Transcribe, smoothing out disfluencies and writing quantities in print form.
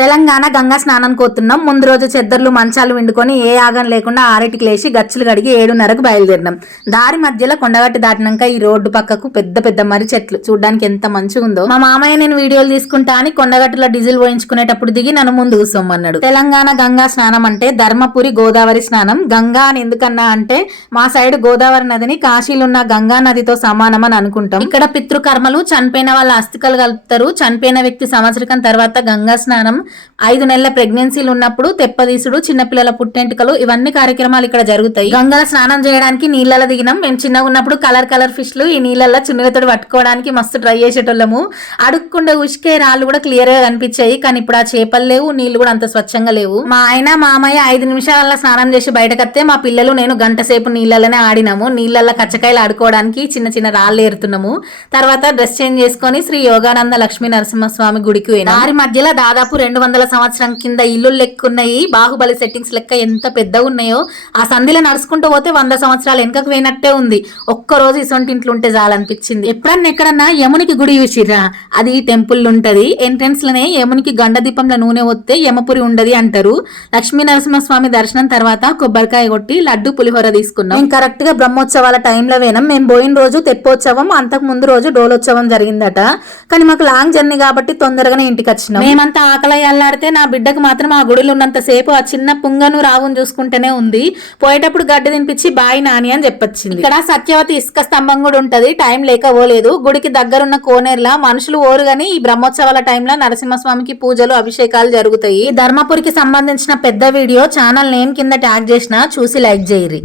తెలంగాణ గంగా స్నానం కోతున్నాం. ముందు రోజు చెద్దర్లు మంచాలు విండుకొని ఏ ఆగం లేకుండా 6టికి లేచి గచ్చులు కడిగి 7:30కు బయలుదేరినాం. దారి మధ్యలో కొండగట్టి దాటినాక ఈ రోడ్డు పక్కకు పెద్ద పెద్ద మర్రి చెట్లు చూడడానికి ఎంత మంచిగా ఉందో. మా మామయ్య నేను వీడియోలు తీసుకుంటా అని కొండగట్టులో డీజిల్ పోయించుకునేటప్పుడు దిగి నన్ను ముందు కూర్చోమన్నాడు. తెలంగాణ గంగా స్నానం అంటే ధర్మపురి గోదావరి స్నానం. గంగా అని ఎందుకన్నా అంటే మా సైడ్ గోదావరి నదిని కాశీలో ఉన్న గంగా నదితో సమానం అని అనుకుంటాం. ఇక్కడ పితృకర్మలు, చనిపోయిన వాళ్ళ అస్థికలు కలుపుతారు. చనిపోయిన వ్యక్తి సంవత్సరం తర్వాత గంగా స్నానం, 5 నెలల ప్రెగ్నెన్సీలు ఉన్నప్పుడు తెప్పదీసుడు, చిన్నపిల్లల పుట్టెంటుకలు, ఇవన్నీ కార్యక్రమాలు ఇక్కడ జరుగుతాయి. గంగా స్నానం చేయడానికి నీళ్ళలో దిగినాం. మేము చిన్నగా ఉన్నప్పుడు కలర్ ఫిష్లు ఈ నీళ్ళల్లో చున్నీలతో పట్టుకోవడానికి మస్తు ట్రై చేసేటోళ్ళము. అడుక్కుండా ఉసికే రాళ్ళు కూడా క్లియర్ గా కనిపించాయి. కానీ ఇప్పుడు ఆ చేపలు లేవు, నీళ్లు కూడా అంత స్వచ్ఛంగా లేవు. మా ఆయన మామయ్య 5 నిమిషాలలో స్నానం చేసి బయటకత్తే మా పిల్లలు నేను గంట సేపు నీళ్ళలోనే ఆడినాము. నీళ్ళల్లో కచ్చకాయలు ఆడుకోవడానికి చిన్న చిన్న రాళ్ళు ఏరుతున్నాము. తర్వాత డ్రెస్ చేంజ్ చేసుకుని శ్రీ యోగానంద లక్ష్మీ నరసింహస్వామి గుడికి పోయినా. దారి మధ్యలో దాదాపు 200 సంవత్సరం కింద ఇల్లు లెక్కున్నాయి. బాహుబలి సెట్టింగ్స్ లెక్క ఎంత పెద్దగా ఉన్నాయో. ఆ సంధిలో నడుచుకుంటూ పోతే 100 సంవత్సరాలు వెనకకు పోయినట్టే ఉంది. ఒక్కరోజు ఇసొంటి ఇంట్లో ఉంటే చాలనిపించింది. ఎప్పుడన్నా ఎక్కడన్నా యమునికి గుడి చూసిర్రా? అది టెంపుల్ ఉంటది. ఎంట్రెన్స్ లోనే యమునికి గండ దీపంలో నూనె వస్తే యమపురి ఉండది అంటారు. లక్ష్మీ నరసింహస్వామి దర్శనం తర్వాత కొబ్బరికాయ కొట్టి లడ్డు పులిహోర తీసుకున్నాం. మేము కరెక్ట్ గా బ్రహ్మోత్సవాల టైంలో పోయినాం. మేము పోయిన రోజు తెప్పోత్సవం, అంతకు ముందు రోజు డోలోత్సవం జరిగిందట. కానీ మాకు లాంగ్ జర్నీ కాబట్టి తొందరగానే ఇంటికి వచ్చినాం. మేమంతా ఆకలి అల్లాడితే నా బిడ్డకు మాత్రం ఆ గుడిలో ఉన్నంత సేపు ఆ చిన్న పుంగను రావును చూసుకుంటూనే ఉంది. పోయేటప్పుడు గడ్డి తినిపించి బాయి నాని అని చెప్పొచ్చింది. ఇక్కడ సత్యవతి ఇసుక స్తంభం కూడా ఉంటది. టైం లేక పోలేదు. గుడికి దగ్గరున్న కోనేరులా మనుషులు ఓరు గాని ఈ బ్రహ్మోత్సవాల టైంలో నరసింహస్వామికి పూజలు, అభిషేకాలు జరుగుతాయి. ధర్మపురికి సంబంధించిన పెద్ద వీడియో ఛానల్ నేమ్ కింద ట్యాగ్ చేసిన, చూసి లైక్ చేయరి.